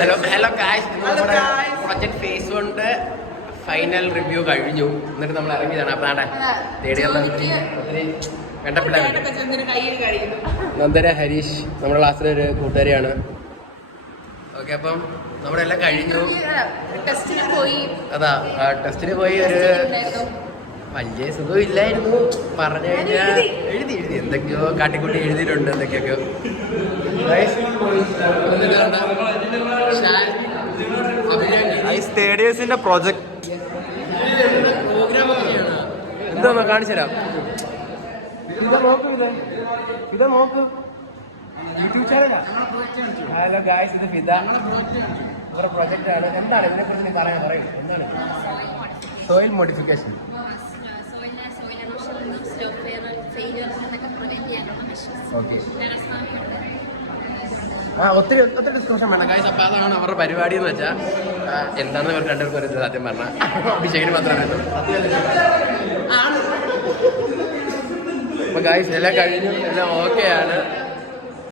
Hello guys, നമ്മുടെ project face കൊണ്ട് final review കഴിഞ്ഞു. എന്നിട്ട് നമ്മൾ ഇറങ്ങിയതാണ്. അപ്പൊ ഒത്തിരി വേണ്ടപ്പെട്ട നന്ദന ഹരീഷ് നമ്മുടെ ക്ലാസ്സിലെ ഒരു കൂട്ടുകാരിയാണ്. ഓക്കെ, അപ്പം നമ്മുടെ എല്ലാം കഴിഞ്ഞു. അതാ ടെസ്റ്റിന് പോയി ഒരു വലിയ സുഖം ഇല്ലായിരുന്നു. പറഞ്ഞു കഴിഞ്ഞാൽ എഴുതി എന്തൊക്കെയോ കാട്ടിക്കൂട്ടി എഴുതിയിട്ടുണ്ട്. എന്തൊക്കെയൊക്കെയോ തേർഡ് ഇയേഴ്സിന്റെ പ്രോജക്ട് എന്താ കാണിച്ചു തരാം. ഇത് നോക്ക്, യൂട്യൂബ് ചാനലാ. ഹലോ ഗായ്സ്, ഇത് ഫിദ ഇവരുടെ പ്രൊജക്റ്റ് ആണ്. എന്താണ് ഇതിനെ കുറിച്ച് നീ പറയൂ. എന്താണ് സോയിൽ മോഡിഫിക്കേഷൻ? ഒത്തിരി ഡിസ്കഷൻ വേണം ഗായ്സ്. അപ്പൊ അതാണ് അവരുടെ പരിപാടി എന്ന് വെച്ചാൽ. എന്താണെന്ന് ഇവർക്ക് രണ്ടുപേർക്ക് അറിയത്തില്ല സത്യം പറഞ്ഞാൽ. അഭിഷേകിന് മാത്രമേ അറിയൂ. അപ്പൊ ഗായ്സ് എല്ലാം കഴിഞ്ഞു, എല്ലാം ഓക്കെ ആണ്.